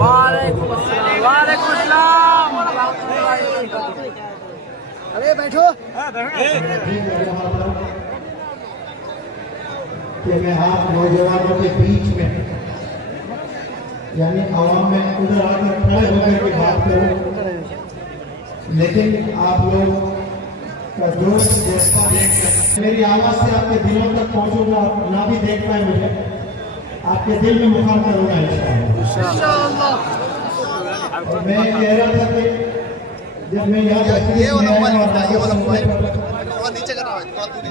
वालेकुम अस्सलाम। अरे बैठो। कि मैं आप नौजवानों के बीच में यानी आवाम में उधर आकर खड़े होकर के बात करूं, लेकिन आप लोग का जोश जैसा मेरी आवाज से आपके दिलों तक पहुंचूंगा, ना भी देख पाए मुझे, आपके दिल में मुकाम करूंगा इंशाअल्लाह। मैं कह रहा था कि जब मैं यहाँ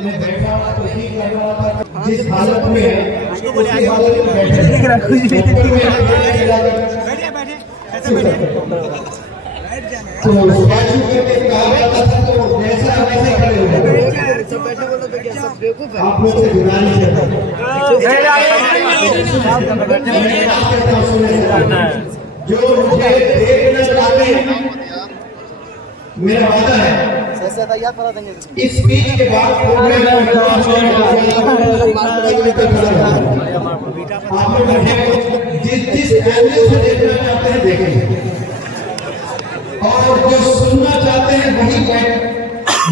मैं बैठा तो ही कर रहा था जिस हालत में है उसी हालत में बैठे तो स्टैचू के कहा जाता था तो जैसा वैसे खड़े हो गए। आप लोग से गुजारिश है जो मुझे देखना चाहते हैं, मेरा वादा है इस स्पीच के बाद आप लोग जिस एंगल से देखना चाहते हैं देखेंगे, और जो सुनना चाहते हैं वही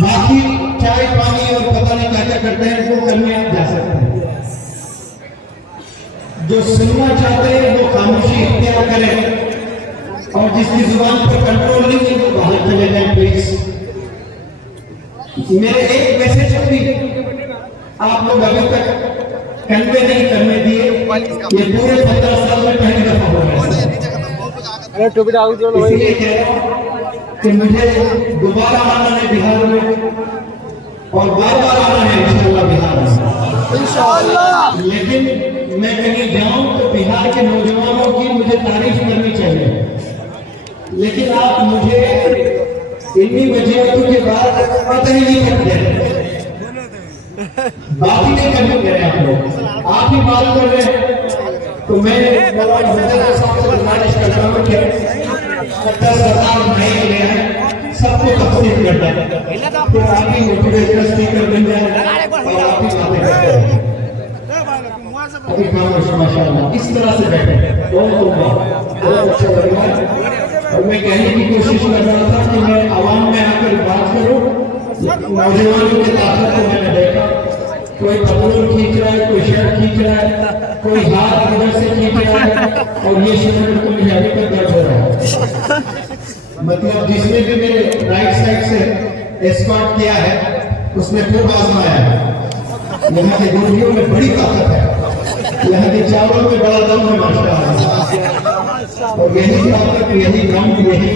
बाकी चाय पानी और पता नहीं क्या क्या करते हैं वो करने आप जा सकते हैं। जो सुनना चाहते हैं वो खामोशी इख्तियार करें, और जिसकी जुबान पर कंट्रोल नहीं है वो बाहर चले जाए प्लीज। मेरे एक मैसेज को भी आप लोग अभी तक कन्वे नहीं करने दिए, ये पूरे 15 साल में पहली दफा हो रहा है। इसलिए कह रहा हूं कि मुझे दोबारा आना है बिहार में, और बार बार आना है इंशाअल्लाह बिहार में इंशाअल्लाह। लेकिन मैं कहीं जाऊं तो बिहार के नौजवानों की मुझे तारीफ करनी चाहिए, लेकिन आप मुझे इन्हीं वजहों के बाद पता ही नहीं करते, बात ही नहीं करने दे रहे आप लोग, आप ही बात कर रहे हैं। तो मैं गुजारिश करता हूँ कि 10,000 नहीं मिले हैं, सबको तकसीम करना है, तो आप ही मोटिवेशनल स्पीकर बन जाए और आप ही बातें करते हैं। अभी माशाअल्लाह इस तरह से बैठे बहुत अच्छा लग रहा है। और मैं कहने की कोशिश कर रहा था कि मैं आवाम में आकर बात करूं, नौजवानों की ताकत को मैंने देखा, कोई पतलून खींच रहा है, कोई शर्ट खींच रहा है, कोई हाथ इधर से खींच रहा है, और ये शरीर को मुझे अभी तक दर्द हो रहा है। मतलब जिसने भी मेरे राइट साइड से एस्कॉर्ट किया है उसने खूब आजमाया है। यहाँ के गोलियों में बड़ी ताकत है, यहाँ के चावलों में बड़ा दम है माशाअल्लाह, और यही ताकत, यही दम, यही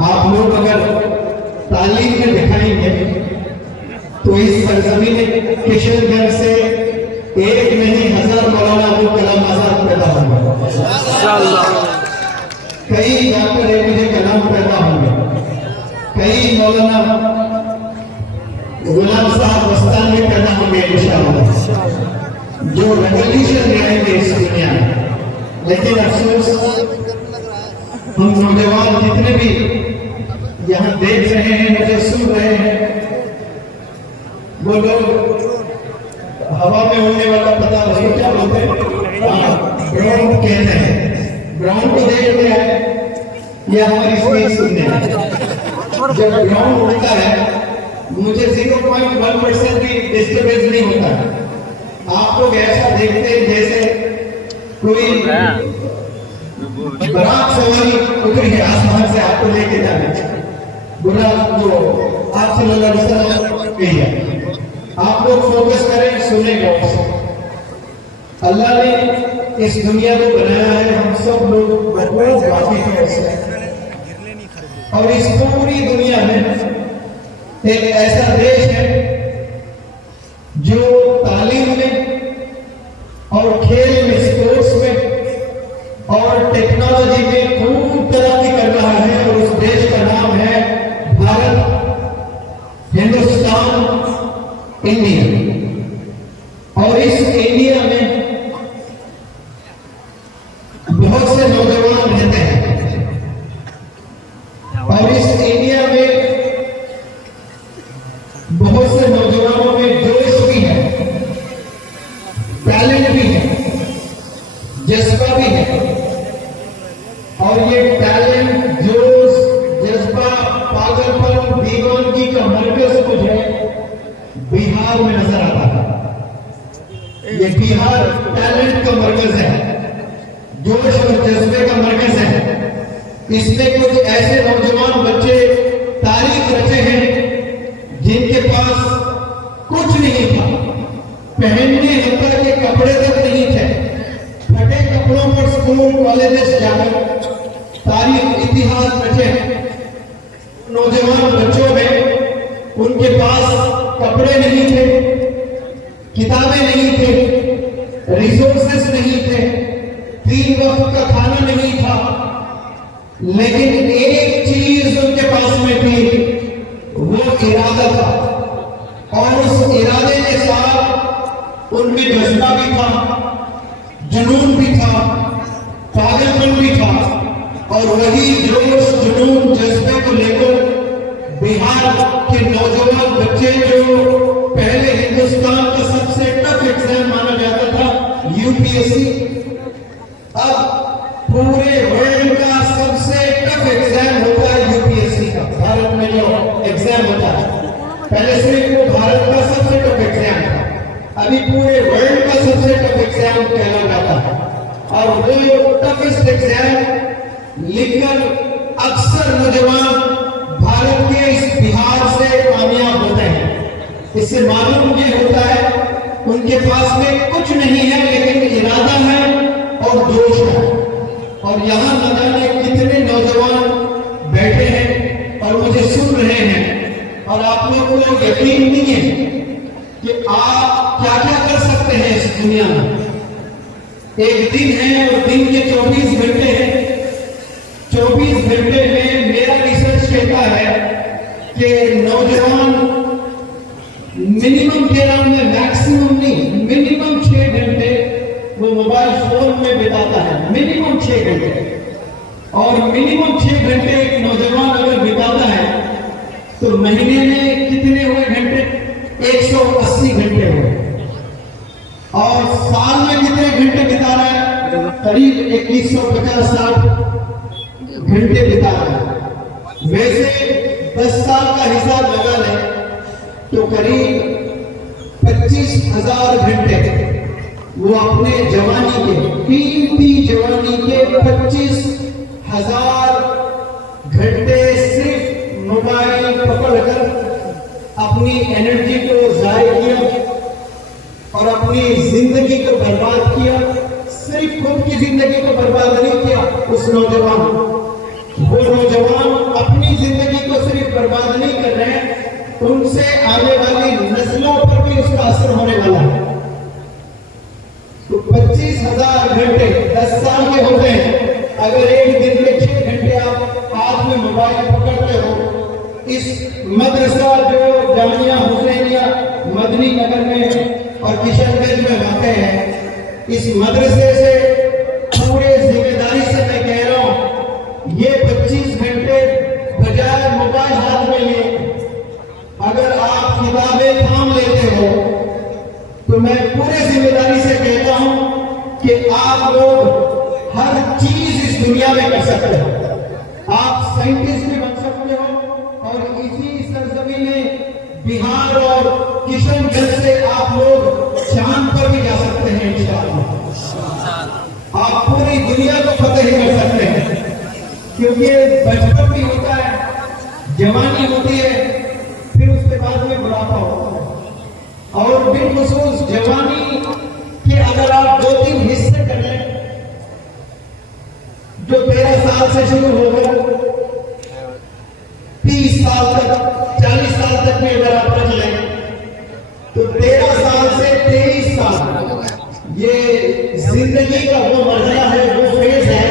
आप लोग अगर तालीम में दिखाएंगे तो इस सरजमीन किशनगंज से एक नहीं 1000 मौलाना अबुल कलाम आजाद पैदा होंगे, कई डॉक्टर एपीजे कलाम पैदा होंगे, कई मौलाना गुलाम साहब मस्तानी पैदा होंगे इंशाअल्लाह, जो रेवोल्यूशन लाएंगे इस दुनिया में। लेकिन अफसोस हम नौजवान जितने भी यहाँ देख रहे हैं, मुझे सुन रहे हैं, वो लोग हवा में उड़ने वाला पता नहीं क्या बोलते हैं, ग्राउंड कहते हैं, ग्राउंड को देख रहे हैं या हमारी स्पीच सुनने हैं। जब ग्राउंड उड़ता है मुझे 0.1% भी डिस्टर्बेंस नहीं होता। आप लोग ऐसा देखते हैं जैसे कोई बरात सवारी उतरी है आसमान से आपको लेके जाने, बुरा जो आप सल्लल्लाहु अलैहि वसल्लम कही है। आप लोग फोकस करें, सुनेगा। अल्लाह ने इस दुनिया को बनाया है, हम सब लोग बहुत वाकिफ हैं इससे, और इस पूरी दुनिया में एक ऐसा देश है जो तालीम में और खेल में, स्पोर्ट्स में और टेक्नोलॉजी में खूब तरक्की कर रहा है, और उस देश का नाम है भारत, हिंदुस्तान, इंडिया। और इस इंडिया में बहुत से नौजवान रहते हैं, और इस इंडिया में बहुत से नौजवानों में जोश भी है, टैलेंट भी है, जज्बा भी है। और ये टैलेंट, जोश, जज्बा, पागलपन, दीवानगी का मरकज मुझे बिहार में नजर आता है। ये बिहार टैलेंट का मरकज है, जोश और जज्बे का मरकज है। इसमें कुछ ऐसे नौजवान बच्चे तारीख रचे हैं जिनके पास कुछ नहीं था, पहनने हफ्ता के कपड़े तक नहीं थे, फटे कपड़ों पर स्कूल कॉलेजेस जाकर तारीख इतिहास रचे हैं। नौजवान बच्चों में उनके पास कपड़े नहीं थे, किताबें नहीं थे, रिसोर्सेस नहीं थे, 3 वक्त का खाना नहीं था, लेकिन एक चीज उनके पास में थी, वो इरादा था। और उस इरादे के साथ उनमें जज्बा भी था, जुनून भी था, पागलपन भी था। और वही जोश, जुनून, जज्बे को लेकर बिहार के नौजवान बच्चे, जो पहले हिंदुस्तान का सबसे टफ एग्जाम माना जाता था यूपीएससी, अब पूरे वर्ल्ड का सबसे टफ एग्जाम होता है यूपीएससी का। भारत में जो एग्जाम होता है, पहले सिर्फ वो भारत का सबसे टफ एग्जाम था, अभी पूरे वर्ल्ड का सबसे टफ एग्जाम कहला जाता है। और वो टफेस्ट एग्जाम लिखकर अक्सर नौजवान भारत के इस बिहार से कामयाब होते हैं। इससे मालूम ये होता है उनके पास में कुछ नहीं है, लेकिन इरादा है और जोश है। और यहाँ न जाने कितने नौजवान बैठे हैं और मुझे सुन रहे हैं, और आप लोगों को यकीन नहीं है कि आप क्या क्या कर सकते हैं इस दुनिया में। एक दिन है और दिन के 24 घंटे हैं। 24 घंटे में मेरा रिसर्च कहता है कि नौजवान मिनिमम कह रहा हूं मैं, मैक्सिमम नहीं, मिनिमम 6 घंटे वो मोबाइल फोन में बिताता है, मिनिमम 6 घंटे। और मिनिमम 6 घंटे एक नौजवान अगर बिताता है तो महीने में कितने हुए घंटे? 180 घंटे हुए। और साल में कितने घंटे बिता रहा है? करीब 2150-60 घंटे बिता रहा है। वैसे 10 साल का हिसाब लगा लें तो करीब 25,000 घंटे वो अपने जवानी के, कीमती जवानी के 25,000 घंटे सिर्फ मोबाइल पकड़कर अपनी एनर्जी को जाया किया और अपनी जिंदगी को बर्बाद किया। सिर्फ खुद की जिंदगी को बर्बाद नहीं किया उस नौजवान, वो नौजवान अपनी जिंदगी को सिर्फ बर्बाद नहीं कर रहे हैं, उनसे आने वाली नस्लों पर भी उसका असर होने वाला है। तो 25,000 घंटे 10 साल के होते हैं। अगर एक दिन में 6 घंटे आप हाथ में मोबाइल पकड़ते हो, इस मदरसा जो जामिया हुसैनिया मदनी नगर में और किशनगंज में वाक़ है, इस मदरसे से पूरे जिम्मेदारी से मैं कह रहा हूं, ये 25 घंटे बजाय मोबाइल हाथ में लिए अगर आप किताबें थाम लेते हो तो मैं पूरे जिम्मेदारी से कहता हूं कि आप लोग हर चीज इस दुनिया में कर सकते हो। आप साइंटिस्ट भी बन सकते हो और इसी सरजमीन में बिहार और किशनगंज से आप लोग चांद पर भी जा सकते हैं इंशाअल्लाह। आप पूरी दुनिया को फतेह कर सकते हैं, क्योंकि बचपन भी होता है, जवानी होती है, फिर उसके बाद में बुढ़ापा होता है। और बिलखुसूस जवानी के अगर आप 2-3 हिस्से कर लें, जो 13 साल से शुरू होगा 30 साल तक, 40 साल तक में अगर आप रख लें तो 13 साल से 23 साल ये जिंदगी का वो मरहला है, वो फेज है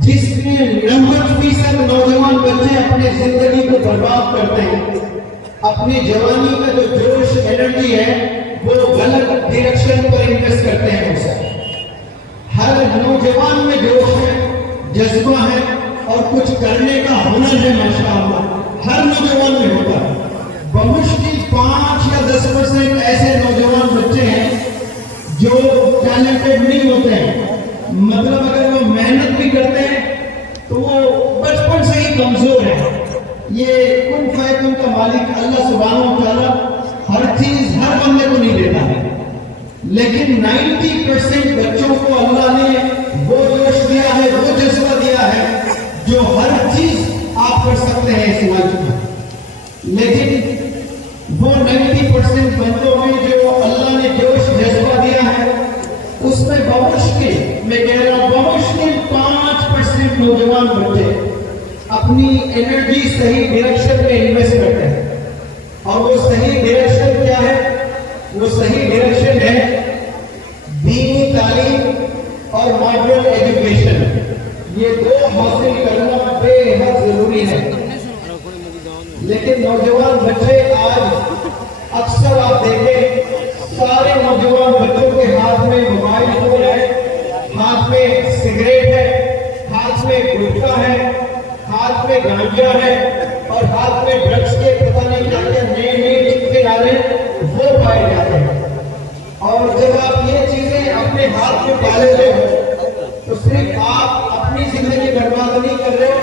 जिसमें 90% नौजवान बच्चे अपनी जिंदगी को बर्बाद करते हैं। अपनी जवानी का जो जोश, एनर्जी है, वो गलत डायरेक्शन पर इन्वेस्ट करते हैं। उसे हर नौजवान में जोश है, जज्बा है और कुछ करने का हुनर है, माशाअल्लाह हर नौजवान में होता है। बमुश्किल 5 या 10% ऐसे नौजवान बच्चे हैं जो टैलेंटेड नहीं होते हैं, मतलब अगर वो मेहनत भी करते हैं तो वो बचपन से ही कमजोर है। ये कुन फयकुन का मालिक अल्लाह सुब्हानहू व तआला हर चीज हर बंदे को नहीं देता है, लेकिन 90% बच्चों को अल्लाह ने वो जोश दिया है, वो जज्बा दिया है जो हर चीज आप कर सकते हैं इस लाइफ में। लेकिन वो 90% बंदों में जो अल्लाह ने जोश जज्बा दिया है उसमें बमुश्किल, मैं कह रहा हूं बमुश्किल 5% नौजवान बच्चे अपनी एनर्जी सही डायरेक्शन में इन्वेस्ट करते हैं। और वो सही डायरेक्शन क्या है? वो सही डायरेक्शन है दीनी तालीम और मॉडर्न एजुकेशन। ये दो हासिल करना बेहद जरूरी है। लेकिन नौजवान बच्चे आज अक्सर आप देखें सारे नौजवान बच्चों के हाथ में मोबाइल फोन है, हाथ में सिगरेट है, हाथ में गुटखा है, हाथ में गांजा है और हाथ में ड्रग्स के पता नहीं क्या क्या नए टिक्के आ रहे हैं वो पाए जाते हैं। और जब आप ये चीजें अपने हाथ में पाले हुए हो तो सिर्फ आप अपनी जिंदगी बर्बाद नहीं कर रहे हो,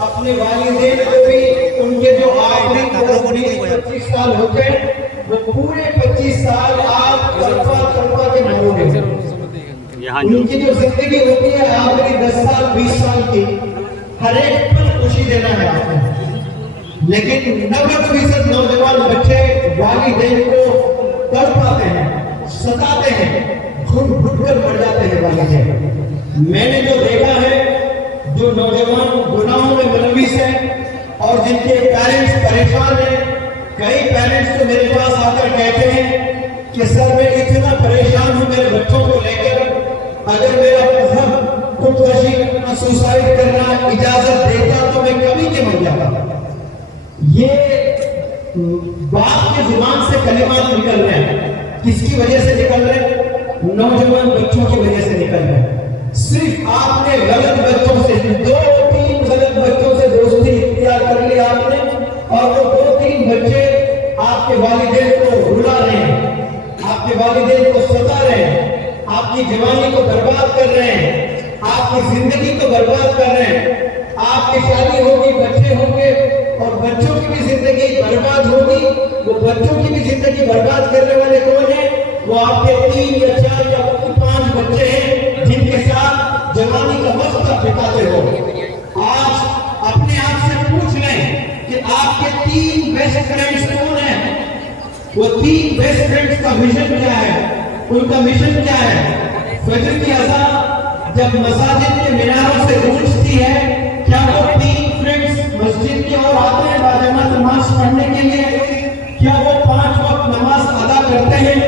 अपने वालिदैन को भी उनके जो आखिरी 20-25 साल होते हैं वो पूरे 25 साल आप तड़पा के मरोगे। उनकी जो जिंदगी होती है आखिरी 10 साल 20 साल की, हर एक पल खुशी देना है आपको। लेकिन 90% नौजवान बच्चे वालिदैन को तड़पाते हैं, सताते हैं, घुट कर मर जाते हैं वालिदैन। मैंने जो देखा है, जो नौजवान गुनाहों में मुलविस है और जिनके पेरेंट्स परेशान हैं, कई पेरेंट्स तो मेरे पास आकर कहते हैं कि सर मैं इतना परेशान हूं मेरे बच्चों को लेकर, अगर मेरा मजहब खुदकशी करना, सुसाइड करना इजाजत देता तो मैं कभी के मर जाता। ये बाप के जुबान से कलिमात निकल रहे हैं, किसकी वजह से निकल रहे हैं? नौजवान बच्चों की वजह से निकल रहे हैं। सिर्फ आपने गलत बच्चों से 2-3 गलत बच्चों से दोस्ती इख्तियार कर ली आपने, और वो 2-3 बच्चे आपके वालिदैन को रुला रहे हैं, आपके वालिदैन को सता रहे हैं, आपकी जवानी को बर्बाद कर रहे हैं, आपकी जिंदगी को बर्बाद कर रहे हैं। आपकी शादी होगी, बच्चे होंगे और बच्चों की भी जिंदगी बर्बाद होगी। वो बच्चों की भी जिंदगी बर्बाद करने वाले कौन है? वो आपके 3 या 4 या 5 बच्चे हैं जिनके साथ जवानी का वक्त आप बिताते हो। आज अपने आप से पूछ लें कि आपके 3 बेस्ट फ्रेंड्स कौन है? वो 3 बेस्ट फ्रेंड्स का मिशन क्या है? उनका मिशन क्या है? फजर की अज़ान जब मसाजिद के मीनारों से गूंजती है, क्या वो 3 फ्रेंड्स मस्जिद की ओर आते हैं बाजमात नमाज पढ़ने के लिए? क्या वो 5 वक्त नमाज अदा करते हैं?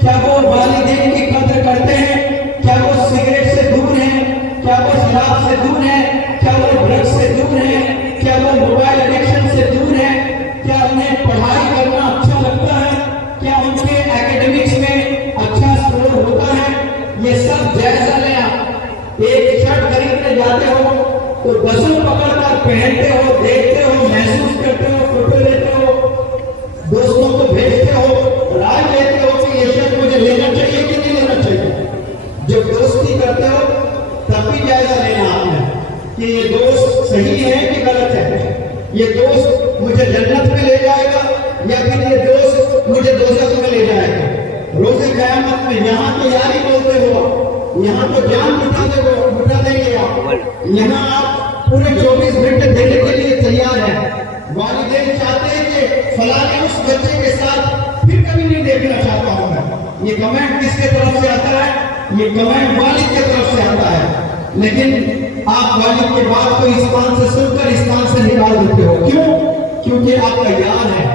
क्या वो वालिदैन की कद्र करते हैं? क्या वो सिगरेट से दूर हैं? क्या वो शराब से दूर हैं? क्या वो ड्रग्स से दूर हैं? क्या वो मोबाइल एडिक्शन से दूर हैं? क्या उन्हें पढ़ाई करना अच्छा लगता है? क्या उनके एकेडमिक्स में अच्छा स्कोर होता है? ये सब जायजा लें आप। एक शर्ट खरीदने जाते हो तो बसों पकड़कर पहनते हो, देखते हो, महसूस करते हो, फोटो लेते हो, दोस्तों को भेजते हो, राय लेते हो कि ये शर्ट मुझे लेना चाहिए कि नहीं लेना चाहिए। जब दोस्ती करते हो तब भी जायजा लेना आपने कि ये दोस्त सही है कि गलत है, ये दोस्त मुझे जन्नत में ले जाएगा या फिर ये दोस्त मुझे दोज़ख में ले जाएगा। रोज़े क़यामत में यहाँ तो यारी बोलते हो, यहाँ तो जान मिटा देंगे आप, यहाँ आप पूरे 24 घंटे देने के लिए तैयार हैं। वालिदैन चाहते हैं कि फलाने उस बच्चे के साथ फिर कभी नहीं देखना चाहता हूं मैं। ये कमेंट किसके तरफ से आता है? ये कमेंट वालिद के तरफ से आता है। लेकिन आप वालिद के बात को इस कान से सुनकर इस कान से निकाल देते हो। क्यों? क्योंकि आपका यार है,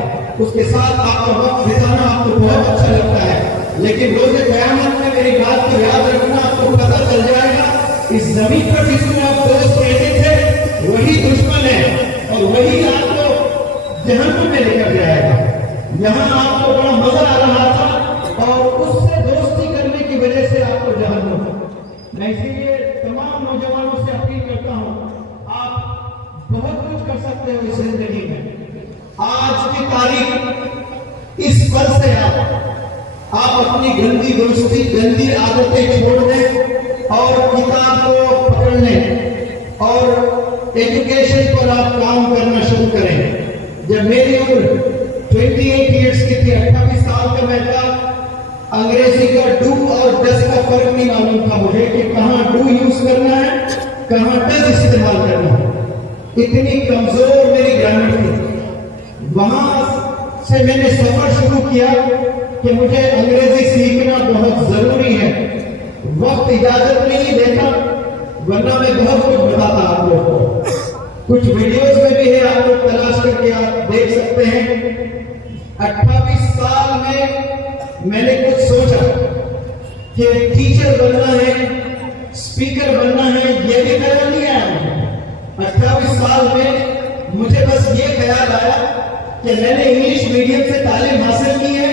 उसके साथ आपका वक्त बिताना आपको बहुत अच्छा लगता है। लेकिन रोज़े क़यामत में मेरी बात को याद रखना, आपको पता चल जाएगा इस जमीन पर जिसको आप दोस्त कहते थे वही दुश्मन है और वही आपको जहन्नुम में लेकर जाएगा। यहाँ आपको बड़ा मजा आ रहा था और उससे दोस्ती करने की वजह से आपको जहन्नुम। मैं इसीलिए तमाम नौजवानों से अपील करता हूँ, आप बहुत कुछ कर सकते हो इस जिंदगी में। आज की तारीख इस पल से आप अपनी गंदी दोस्ती, गंदी आदतें छोड़ दें और किताब को पकड़ने और एजुकेशन पर आप काम करना शुरू करें। जब मेरी उम्र 28 ईयर्स की थी, 28 साल का मैं था, अंग्रेजी का डू और डज का फर्क नहीं मालूम था मुझे कि कहाँ डू यूज करना है, कहाँ डज इस्तेमाल करना है। इतनी कमजोर मेरी ग्रामर थी। वहां से मैंने सफर शुरू किया कि मुझे अंग्रेजी सीखना बहुत जरूरी है। वक्त इजाजत नहीं देता, वरना मैं बहुत कुछ बताता आप लोगों को। कुछ वीडियोस में भी है, आप लोग तलाश करके आप देख सकते हैं। 28 साल में मैंने कुछ सोचा कि टीचर बनना है, स्पीकर बनना है, ये भी ख्याल नहीं आया। 28 साल में मुझे बस ये ख्याल आया कि मैंने इंग्लिश मीडियम से तालीम हासिल की है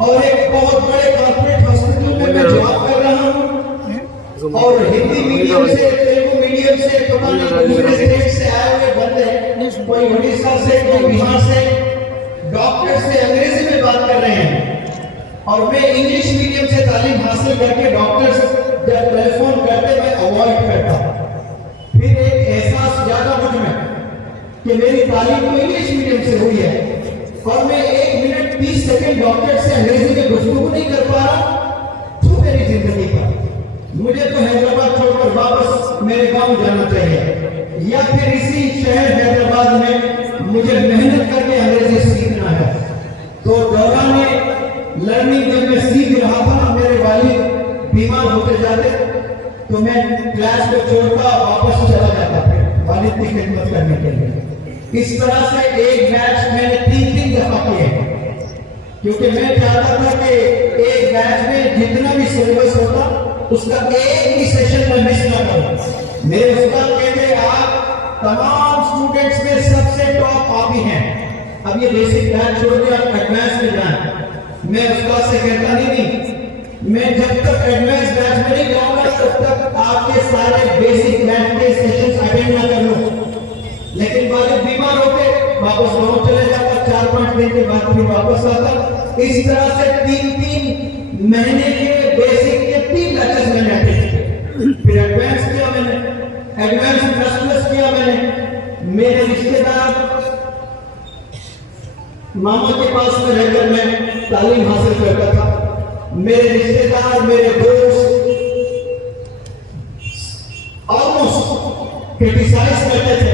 और एक बहुत बड़े कॉर्पोरेट हॉस्पिटल में मैं जॉब कर रहा हूँ, और हिंदी मीडियम से, तेलुगु मीडियम से, पता नहीं दूसरे स्टेट से आए हुए बंदे हैं, कोई उड़ीसा से, कोई बिहार से, डॉक्टर से अंग्रेजी में बात कर रहे हैं, और मैं इंग्लिश मीडियम से तालीम हासिल करके डॉक्टर्स जब टेलीफोन करते मैं अवॉइड करता। फिर एक एहसास जागा मुझ में कि मेरी तालीम तो इंग्लिश मीडियम से हुई है और मैं 1 मिनट 30 सेकंड डॉक्टर से अंग्रेजी में गुफ्तगू नहीं कर पा रहा। तो मेरी जिंदगी का मुझे तो हैदराबाद छोड़कर वापस मेरे गांव जाना चाहिए, या फिर इसी शहर हैदराबाद में मुझे मेहनत करके अंग्रेजी सीखना है। तो दौरान लर्निंग जब मैं सीख रहा था, मेरे वालिद बीमार होते जाते तो मैं क्लास को छोड़कर वापस चला जाता था वालिद की खिदमत करने के लिए। इस तरह से एक बैच मैंने 3 दफा किए, क्योंकि मैं चाहता था कि एक बैच में जितना भी सिलेबस होता उसका एक भी सेशन में मिस ना करूं। मेरे उस्ताद कहते आप तमाम स्टूडेंट्स में सबसे टॉप आप ही हैं, अब ये बेसिक बैच छोड़ के आप एडवांस में जाएं। मैं उस्ताद से कहता नहीं, मैं जब तक एडवांस बैच में नहीं जाऊंगा तब तक आपके सारे बेसिक बैच के सेशंस अटेंड ना कर लूं। लेकिन बाद बीमार होके वापस गाँव चले जाता, 4-5 दिन के बाद फिर वापस आता। इस तरह से 3 महीने के बेसिक के 3 बैचेस मैंने अटेंड किए। फिर एडवांस किया मैंने, एडवांस प्लस किया मैंने। मेरे रिश्तेदार मामा के पास में रहकर मैं तालीम हासिल करता था। मेरे रिश्तेदार, मेरे दोस्त ऑलमोस्ट क्रिटिसाइज करते थे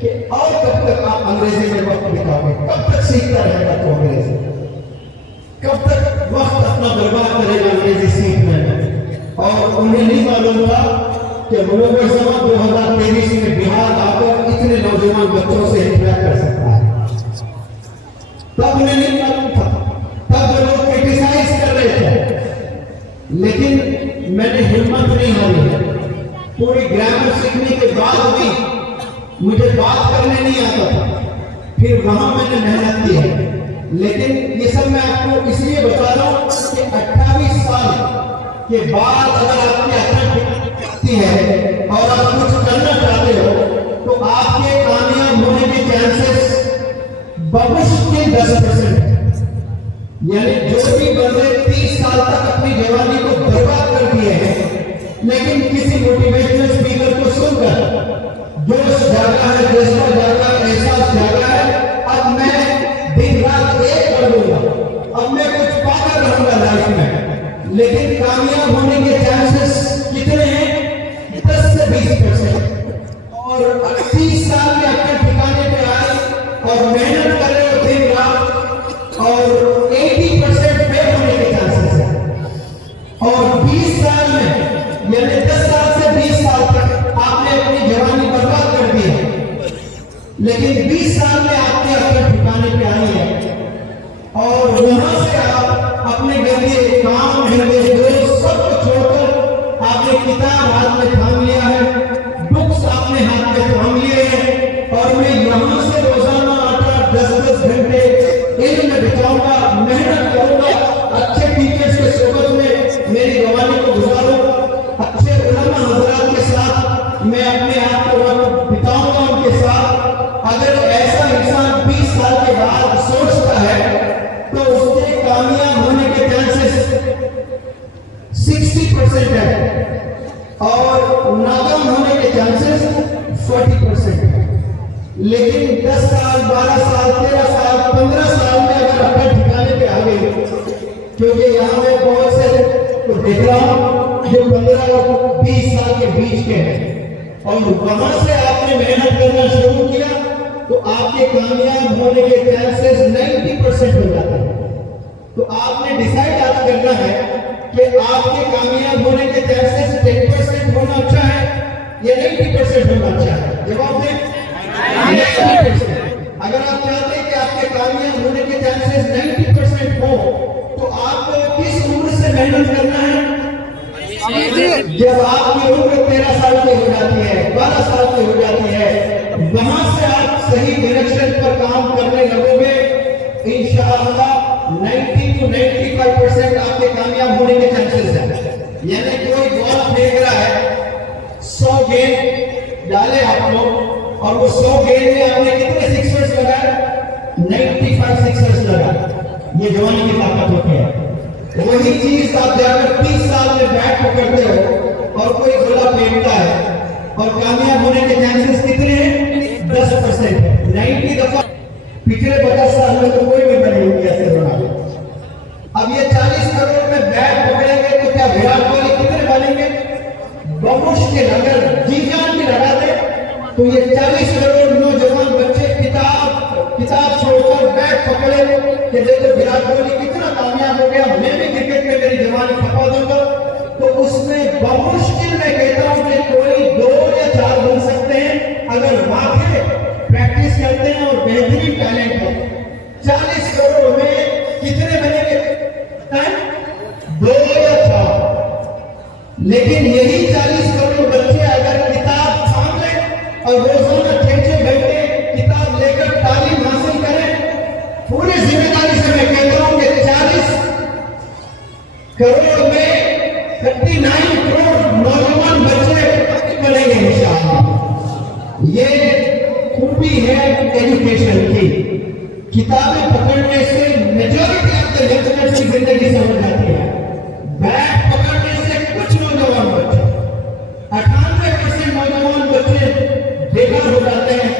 कि और कब तक आप अंग्रेजी में वक्त बिताओगे, कब तक सीखता रहेगा तो अंग्रेजी, कब तक वक्त अपना बर्बाद करेगा अंग्रेजी सीखने में। और उन्हें नहीं मालूम था कि मुनव्वर ज़मां 2023 में बिहार आकर इतने नौजवान बच्चों से इंटरेक्ट कर सकता है। तब उन्हें नहीं मालूम था, तब लोग क्रिटिसाइज कर रहे थे, लेकिन मैंने हिम्मत नहीं हारी है। पूरी ग्रामर सीखने के बाद भी मुझे बात करने नहीं आता था, फिर वहां मैंने मेहनत की है। लेकिन ये सब मैं आपको इसलिए बता रहा हूं कि 28 साल के बाद अगर आपकी अकल है और आप कुछ करना चाहते हो तो आपके कामयाब होने के चांसेस बबुश के 10% है। यानी जो भी बंदे 30 साल तक अपनी जवानी को बर्बाद कर दिए हैं, लेकिन किसी मोटिवेशनल स्पीकर को सुनकर जोश जागा है, जज्बा जागा है, एहसास जागा है, अब मैं दिन रात एक कर दूंगा, अब मैं कुछ पाकर रहूंगा लाइफ में। लेकिन कामयाब होने के चांसेस कितने हैं? 10 से 20%। और 30 साल में अपने ठिकाने पे आए और मेहनत कर रहे हो दिन रात, और 80% फेल होने के चांसेस है। और 20 साल में यानी 10 साल से 20 साल तक आपने अपनी जवानी बर्बाद कर दी है, लेकिन 20 साल में आपने अपने ठिकाने पे आई है। और वहां से आप अपने गंदे काम, गंदे दोस्त सब छोड़कर आपने किताब हाथ में थाम लिया है, बुक्स आपने हाथ में थाम लिए हैं, और मैं यहाँ से रोजाना 8-10 घंटे इल्म में बिताऊंगा, मेहनत करूंगा, अच्छे टीचर्स के सोबत में मेरी जवानी को गुजारूं, अच्छे उलमा हजरात के साथ मैं अपने आप को बिताऊंगा उनके साथ। अगर ऐसा इंसान 20 साल 30% है और नाकाम होने के चांसेस 40% है। लेकिन 10 साल, 12 साल, 13 साल, 15 साल में अगर अपने ठिकाने पे आ गए, क्योंकि यहाँ मैं बहुत से तो देख रहा हूँ जो 15 और 20 साल के बीच के हैं और वहां से आपने मेहनत करना शुरू किया तो आपके कामयाब होने के चांसेस 90% हो जाते हैं। तो आपने डिसाइड आज करना है कि आपके कामयाब होने के चांसेस 10% होना अच्छा है या 90% होना अच्छा है। जवाब दें 90%। अगर आप चाहते हैं कि आपके कामयाब होने के चांसेस 90% हो तो आपको किस उम्र से मेहनत करना है? जब आपकी उम्र 13 साल की हो जाती है, 12 साल की हो जाती है, वहां से आप सही डायरेक्शन पर काम करने लगोगे, इंशाअल्लाह 90 to 95% आपके कामयाब होने के चांसेस हैं। यानी कोई बॉल फेंक रहा है, 100 गेंद डाले आप लोग और वो 100 गेंद में आपने कितने सिक्सर्स लगाए? 95 सिक्सर्स लगाए। ये जवानी की ताकत होती है। वही चीज आप जाकर 30 साल में बैट पकड़ते हो और कोई गोला फेंकता है और कामयाब होने के चांसेस कितने हैं? 10% है। 90 दफा पिछले 50 साल में तो कोई भी नहीं होगी ऐसे रोनाल्डो। अब ये 40 करोड़ में बैट पकड़ेंगे तो क्या विराट कोहली कितने बनेंगे? बमुश्किल अगर जी जान भी लगा दे तो ये 40 करोड़ नौजवान बच्चे किताब छोड़कर बैट पकड़े कि देखो विराट कोहली कितना कामयाब हो गया, मैं भी क्रिकेट में मेरी जवानी खपा दूंगा। तो उसमें बमुश्किल मैं कहता हूं कि कोई 2 या 4 बन सकते हैं अगर वाकई प्रैक्टिस करते हैं और बेहतरीन टैलेंट है। 40 करोड़ में कितने बनेंगे? 2 या 4। लेकिन यही 40 करोड़ बच्चे अगर किताब थाम लें और रोजाना 6 घंटे किताब लेकर तालीम हासिल करें, पूरी जिम्मेदारी से मैं कहता हूं कि 40 करोड़ में 39 करोड़ नौजवान बच्चे बनेंगे इंशाअल्लाह। ये खूबी है एजुकेशन की। किताबें पकड़ने से मेजॉरिटी ऑफ द यंगस्टर्स की जिंदगी समझ आती है। बैट पकड़ने से कुछ नौजवान बच्चे, 98% नौजवान बच्चे बेकार हो जाते हैं।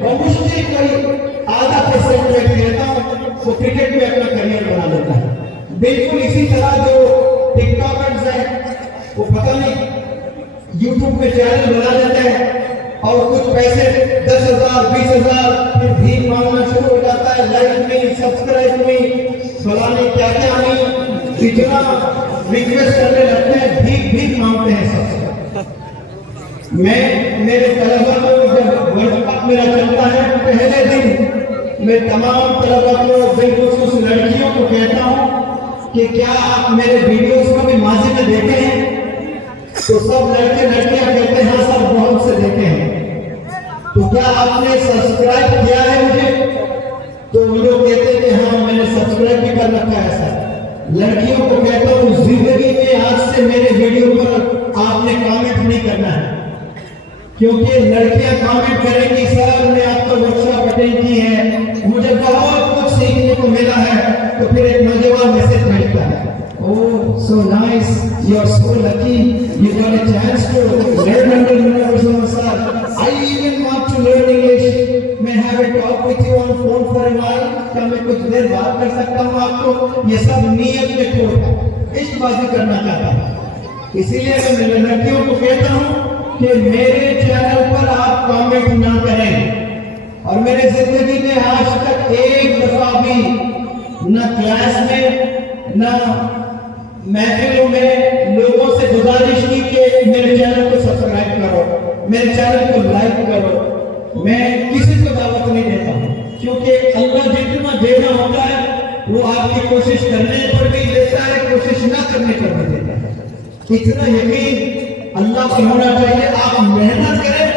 बमुश्किल कोई आधा % मैं कहता हूं वो क्रिकेट में अपना करियर बना लेता है। बिल्कुल इसी तरह जो टिकटॉकर्स हैं वो पता नहीं यूट्यूब में चैनल बना लेते हैं और कुछ पैसे 10,000 20,000 फिर भीख मांगना शुरू हो जाता है। लाइक में, सब्सक्राइब में, फलाने क्या क्या नहीं, इतना रिक्वेस्ट करने लगते हैं, भीख मांगते हैं सबसे। मैं मेरे तलबा को जब वर्ल्ड कप मेरा चलता है पहले दिन मैं तमाम तलबा को, बिलखुसूस लड़कियों को कहता हूं कि क्या आप मेरे वीडियोस को भी माजी में देखे हैं? तो सब लड़के लड़कियां कहते हैं हाँ सर बहुत से देखे हैं। तो क्या आपने सब्सक्राइब किया है मुझे? तो वो लोग कहते हैं कि हाँ मैंने सब्सक्राइब भी कर रखा है सर। लड़कियों को कहता हूँ जिंदगी में आज से मेरे वीडियो पर आपने कमेंट नहीं करना है, क्योंकि लड़कियां कमेंट करेंगी सर ने आपको वर्कशॉप अटेंड की है, मुझे बहुत कुछ सीखने को मिला है। तो फिर एक नौजवान मैसेज भेजता है, oh so nice, you are so lucky, you got a chance to learn under universal sir, I even want to learn English, मैं have a talk with you on phone for a while, क्या मैं कुछ देर बात कर सकता हूं आपको? ये सब नियत में खोटा इश्कबाजी करना चाहता हूं। इसीलिए मैं लड़कियों को कहता हूं कि मेरे चैनल पर आप कमेंट ना करें। और मेरे जिंदगी में आज तक एक दफा भी न क्लास में न महफिलों में लोगों से गुजारिश की कि मेरे चैनल को सब्सक्राइब करो, मेरे चैनल को लाइक करो। मैं किसी को दावत नहीं देता हूं, क्योंकि अल्लाह जितना देना होता है वो आपकी कोशिश करने पर भी देता है, कोशिश ना करने पर भी देता है। इतना यकीन अल्लाह को होना चाहिए। आप मेहनत करें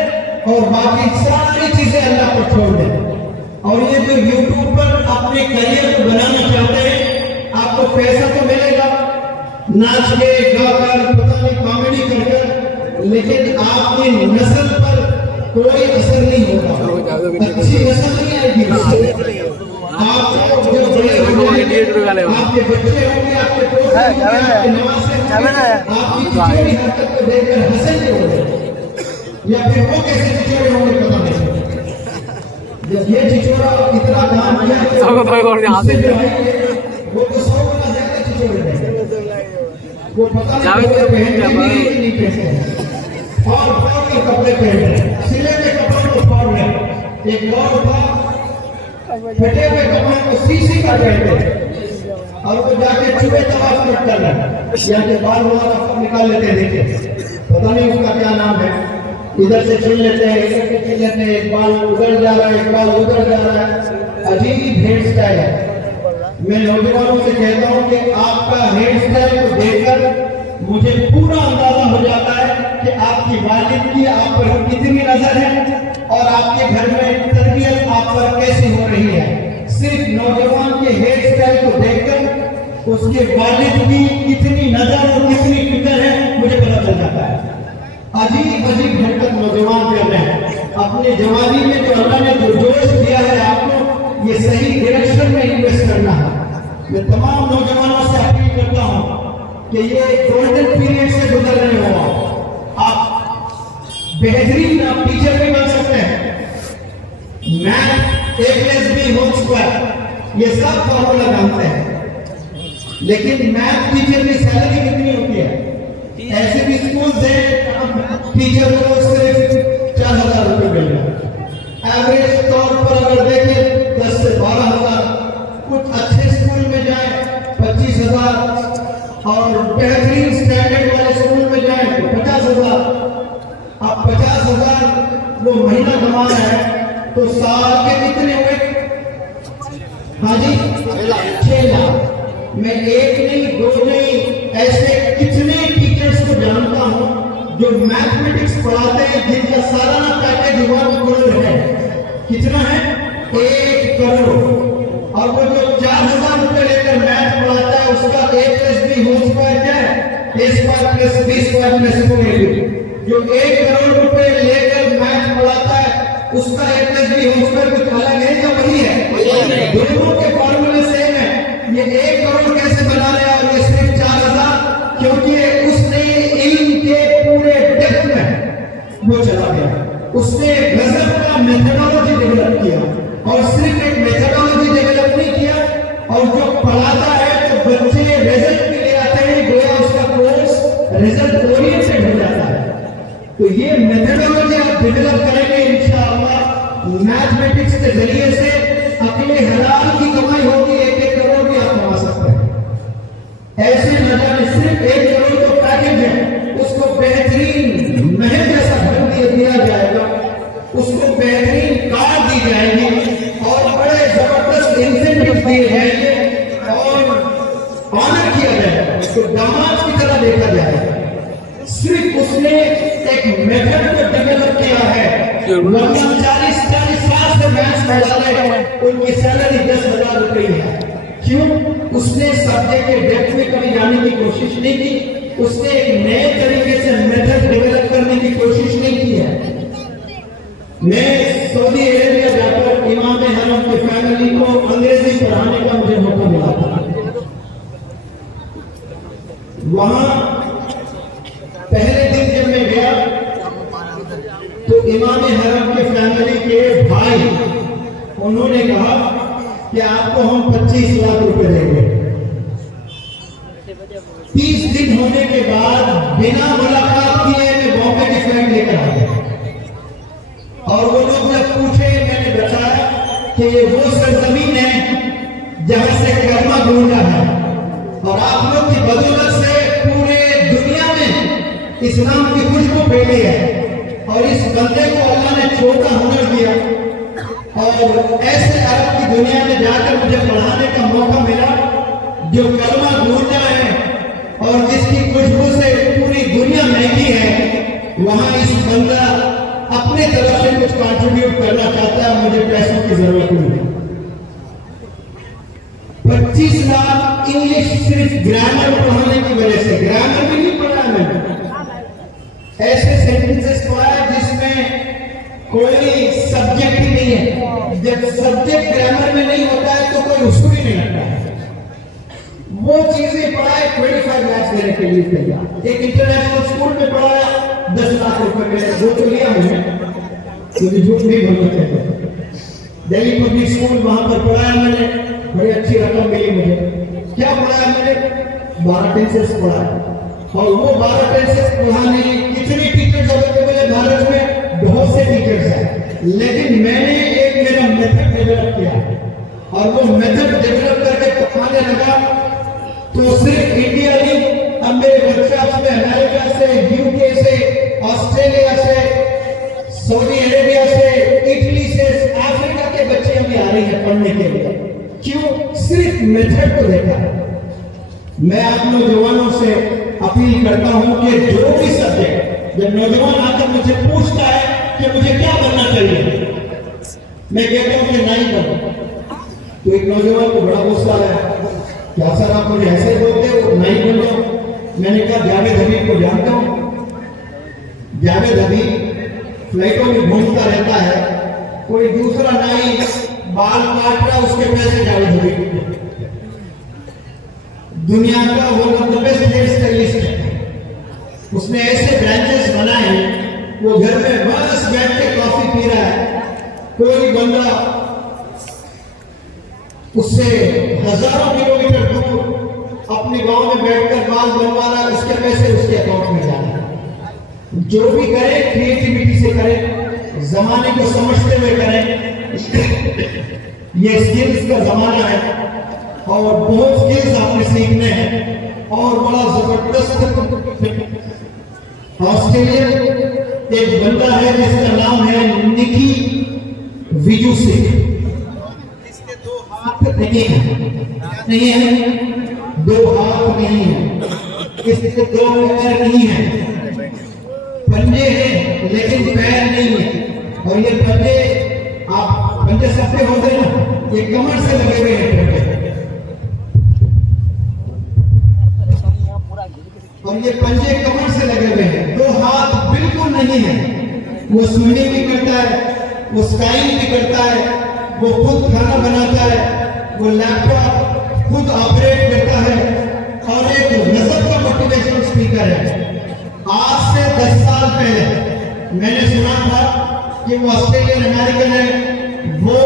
और बाकी सारी चीजें अल्लाह पर छोड़ दें। और ये जो यूट्यूब पर अपने करियर को बनाना चाहते हैं, आपको पैसा तो मिलेगा नाच के, गाकर, पता नहीं कॉमेडी करकर, लेकिन आपकी नस्ल पर कोई असर नहीं होगा, अच्छी नस्ल नहीं आएगी। आपको जो बड़े होंगे, आपके बच्चे होंगे, आपके दोस्त होंगे, आपके नवासे आपकी चिचोरी हरकत को देखकर हंसेंगे होंगे या फिर वो कैसे चिचोरे होंगे पता नहीं। जब ये चिचोरा इतना काम किया वो तो 100 गुना ज्यादा चिचोरे हैं। वो पता नहीं पहनते नहीं पहनते और कपड़े पहनते सिले के कपड़े को फाड़ रहे। एक और था फटे हुए कपड़े को सी का पहनते और वो जाके चूहे तवाफ कर रहे यहाँ के बाल वाला निकाल लेते हैं। देखिए पता नहीं उसका क्या नाम है। इधर से छीन लेते हैं इधर से छीन लेते हैं। एक बाल उधर जा रहा है एक बाल उधर जा रहा है। अजीब हेयर स्टाइल है। मैं नौजवानों से कहता हूँ कि आपका हेयर स्टाइल को देखकर मुझे पूरा अंदाजा हो जाता है कि आपकी वालिद की आप पर कितनी नजर है और आपके घर में तरबियत आप पर कैसी हो रही है। सिर्फ नौजवान के हेयर स्टाइल को देखकर उसके वालिद की कितनी नजर और कितनी फिक्र है मुझे पता चल जाता है। अजीब अजीब हरकत नौजवान कर रहे हैं। अपने जवानी में जो अल्लाह ने जो जोश दिया है आपको ये सही डायरेक्शन में इन्वेस्ट करना है। मैं तमाम नौजवानों से अपील करता हूँ कि ये गोल्डन पीरियड से गुजर रहे हो। आप बेहतरीन आप टीचर भी बन सकते हैं। मैथ A+B होल स्क्वायर ये सब फॉर्मूला जानते हैं। लेकिन मैथ टीचर की सैलरी कितनी होती है? ऐसे भी स्कूल से टीचर को सिर्फ 4,000 रुपए मिल रहा है। एवरेज तौर पर अगर देखें 10 से 12,000। कुछ अच्छे स्कूल में जाए 25,000 और बेहतरीन स्टैंडर्ड वाले स्कूल में जाए तो 50,000। अब 50,000 वो महीना कमा रहा है तो साल के कितने हुए? हाँ जी 6 लाख। मैं एक नहीं दो नहीं ऐसे कितने टीचर्स को जानता हूं जो मैथमेटिक्स पढ़ाते हैं जिनका सालाना पैकेज 1 करोड़ है। कितना है? 1 करोड़। और वो जो 4,000 रुपए लेकर मैथ पढ़ाता है उसका A+B होल स्क्वायर क्या है? A square plus B square plus 4AB। जो 1 करोड़ रुपए लेकर मैथ पढ़ाता है उसका A+B होल स्क्वायर कुछ अलग है या वही है? दोनों के फॉर्मूले सेम है। ये 1 करोड़ कैसे बना लिया और ये सिर्फ 4,000? क्योंकि उसने इल्म के पूरे डेप्थ में वो चला गया। उसने गजब का मेथोडोलॉजी डेवलप किया और सिर्फ एक मेथोडोलॉजी डेवलप नहीं किया और जो पढ़ाता है तो बच्चे रिजल्ट भी ले आते हैं। गोया उसका कोर्स रिजल्ट ओरिएंटेड हो जाता है। तो ये मेथोडोलॉजी आप डेवलप करेंगे इंशाअल्लाह मैथमेटिक्स के जरिए से अकेले हलाल की कमाई होगी। 1-1 करोड़ भी आप कमा सकते हैं। ऐसे न जाने सिर्फ 1 करोड़ तो पैकेज है उसको बेहतरीन महल जैसा घर दिया जाएगा। उसको बेहतरीन कार दी जाएगी और बड़े जबरदस्त इंसेंटिव दिए जाएंगे और ऑनर किया जाएगा। उसको दामाद की तरह देखा जाएगा। सिर्फ उसने एक मेथड को डेवलप किया है। 40 साल से मैथ्स पढ़ा रहे उनकी सैलरी 10,000 रुपये है। क्यों? उसने सब्जेक्ट के डेप्थ में कभी जाने की कोशिश नहीं की। उसने एक नए तरीके से मेथड डेवलप करने की कोशिश नहीं की है। मैं सऊदी अरेबिया जाकर इमाम हरम की फैमिली को अंग्रेजी पढ़ाने का मुझे मौका मिला था। वहां पहले दिन जब मैं गया तो इमाम हरम की फैमिली के भाई उन्होंने कहा कि आपको हम 25 लाख रुपए देंगे। 30 दिन होने के बाद बिना मुलाकात किए मैं बॉम्बे की फ्लाइट लेकर आ गया और वो लोग जब पूछे मैंने बताया कि ये वो सरजमीन है जहां से कलमा गूंजा है और आप लोग की बदौलत से पूरे दुनिया में इस्लाम की खुशबू फैली है और इस बंदे को अल्लाह ने छोटा हुनर दिया और ऐसे अरब की दुनिया में जाकर मुझे पढ़ाने का मौका मिला जो कलमा गूंजा है और जिसकी खुशबू से पूरी दुनिया महकी है। वहां इस बंदा अपने तरफ से कुछ कंट्रीब्यूट करना चाहता है। मुझे पैसों की जरूरत नहीं। 25 लाख इंग्लिश सिर्फ ग्रामर पढ़ाने की वजह से। ग्रामर भी नहीं पढ़ा मैंने, ऐसे सेंटेंसेस पढ़ाए जिसमें कोई सब्जेक्ट ही नहीं है। जब सब्जेक्ट ग्रामर में नहीं होता है तो कोई उसको भी नहीं लगता है। वो चीजें पढ़ाए 25 लाख देने के लिए तैयार। एक इंटरनेशनल स्कूल में पढ़ाया 10 लाख रुपए में, वो तो लिया मैंने, क्योंकि झूठ नहीं बोलना चाहिए। दिल्ली पब्लिक स्कूल वहां पर पढ़ाया मैंने, बड़ी अच्छी रकम मिली मुझे। क्या पढ़ाया मैंने? 12 टेंसेस पढ़ाया। और वो 12 टेंसेस पढ़ाने कितने टीचर्स अवेलेबल है भारत में? बहुत से टीचर्स हैं, लेकिन मैंने एक मेरा मेथड डेवलप किया और वो मेथड डेवलप करके पढ़ाने लगा तो सिर्फ इंडिया नहीं, अब मेरे वर्कशॉप्स में अमेरिका से, यूके से, ऑस्ट्रेलिया से, सऊदी अरेबिया से, इटली से, अफ्रीका के बच्चे अभी आ रहे हैं पढ़ने के लिए। क्यों? सिर्फ मेथड को देखा। मैं आप नौजवानों से अपील करता हूं कि जो भी सब्जेक्ट, जब नौजवान आकर मुझे पूछता है कि मुझे क्या बनना चाहिए, मैं कहता हूं कि नहीं बनो। तो एक नौजवान को बड़ा गुस्सा आया, क्या सर आप मुझे ऐसे बोलते हो, नहीं बन जाओ। मैंने कहा जावेद हबीब को जानता हूं? जावेद हबीब फ्लाइटों में घूमता रहता है, कोई दूसरा नाई बाल काट रहा, उसके पैसे जावेद हबीब। दुनिया का one of the best hair stylist है, उसने ऐसे ब्रांचेस बनाए हैं, वो घर में बस बैठ के कॉफी पी रहा है, कोई बंदा उससे हजारों किलोमीटर दूर अपने गांव में बैठकर बाल बनवा रहा है, उसके पैसे उसके अकाउंट में जा रहे हैं। जो भी करे क्रिएटिविटी से करें, जमाने को समझते हुए करें। ये स्किल्स का जमाना है और बहुत स्किल्स आपने सीखने हैं और बड़ा जबरदस्त। ऑस्ट्रेलिया एक बंदा है जिसका नाम है निकी विजुसिक। इसके 2 हाथ नहीं है, 2 हाथ नहीं है, इसके 2 पैर नहीं है, पंजे हैं लेकिन पैर नहीं है। और ये पंजे, आप पंजे सबके होते हैं ना, ये कमर से लगे हुए हैं और ये पंजे कमर से लगे हुए हैं। 2 हाथ बिल्कुल नहीं है। वो स्विमिंग भी करता है, वो स्काइंग भी करता है, वो खुद खाना बनाता है, वो लैपटॉप खुद ऑपरेट करता है और एक गजब का मोटिवेशनल स्पीकर है। आज से 10 साल पहले मैंने सुना था कि वो ऑस्ट्रेलियन अमेरिकन है। वो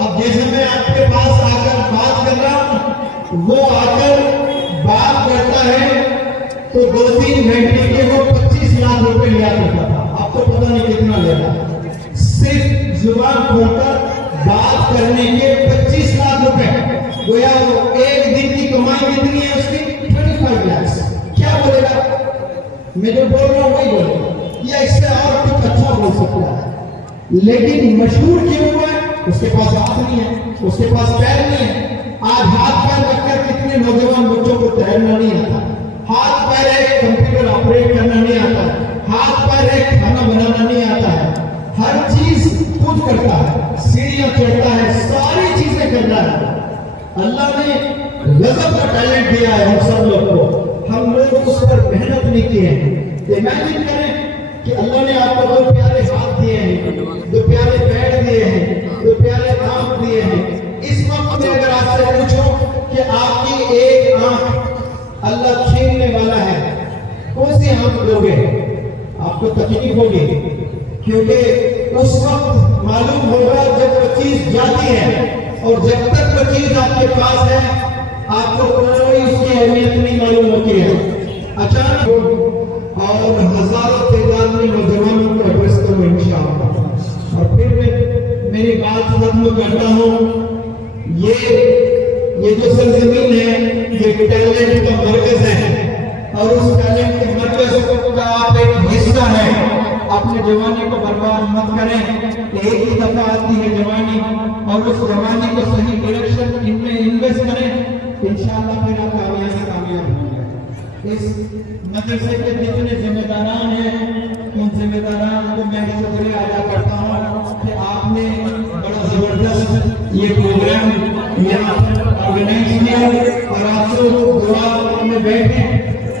अब जैसे मैं आपके पास आकर बात कर रहा हूं, वो आकर बात करता है तो 2-3 घंटे के वो 25 लाख रुपए लिया करता था। आपको पता नहीं कितना ले रहा, सिर्फ जुबान खोलकर बात करने के 25 लाख रुपए। गोया वो एक दिन की कमाई कितनी है उसकी? 25 लाख। क्या बोलेगा? मैं जो बोल रहा हूं वही बोलेगा, या इससे और कुछ अच्छा बोल सकता है। लेकिन मशहूर क्यों हुआ? उसके पास हाथ नहीं है, उसके पास पैर नहीं है। आज हाथ पैर रखकर कितने नौजवान बच्चों को तैरना नहीं आता, हाथ पैर है कंप्यूटर ऑपरेट करना नहीं आता, हाथ पैर है खाना बनाना नहीं आता है, हर चीज खुद करता है, सीढ़ियां चढ़ता है, सारी चीजें करता है। अल्लाह ने गजब का टैलेंट दिया है हम सब लोग को, हम लोग उस पर मेहनत नहीं किए हैं। इमेजिन करें कि अल्लाह ने आपको 2 प्यारे हाथ दिए हैं, 2 प्यारे पैर दिए हैं, 2 प्यारे आंख दिए हैं। इस वक्त में अगर आपसे पूछो कि आपकी एक आंख अल्लाह छीनने वाला है, कौन सी आंख दोगे? आपको तकलीफ होगी, क्योंकि उस वक्त मालूम होगा जब वो चीज जाती है, और जब तक वो चीज आपके पास है आपको कोई उसकी अहमियत नहीं मालूम होती है। अचानक और हजारों तादाद में नौजवानों को एड्रेस करूं इंशाअल्लाह। और फिर मैं मेरी बात खत्म करता हूं। ये जो सरजमीन है ये टैलेंट का मरकज है और उस टैलेंट के मरकज का आप एक हिस्सा है। अपने जवानी को बर्बाद मत करें। एक ही दफा आती है जवानी और उस जवानी को सही डायरेक्शन इनमें इन्वेस्ट करें, इंशाअल्लाह फिर आप कामयाब होंगे। इस मदरसे के जितने जिम्मेदारान हैं उन जिम्मेदारान को मैं शुक्रिया अदा करता हूँ कि आपने बड़ा जबरदस्त ये प्रोग्राम यहाँ ऑर्गेनाइज किया और आप लोग दुआ में बैठे,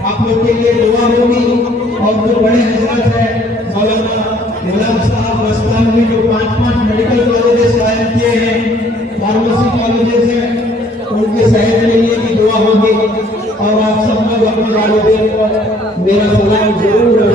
आप लोग के लिए दुआ होगी। और जो बड़े हजरत है मौलाना गुलाम साहब रस्तान में जो 5 मेडिकल कॉलेजेस कायम किए हैं, फार्मेसी कॉलेजेस हैं, उनके शहर के लिए भी दुआ होगी। सलाम जरूर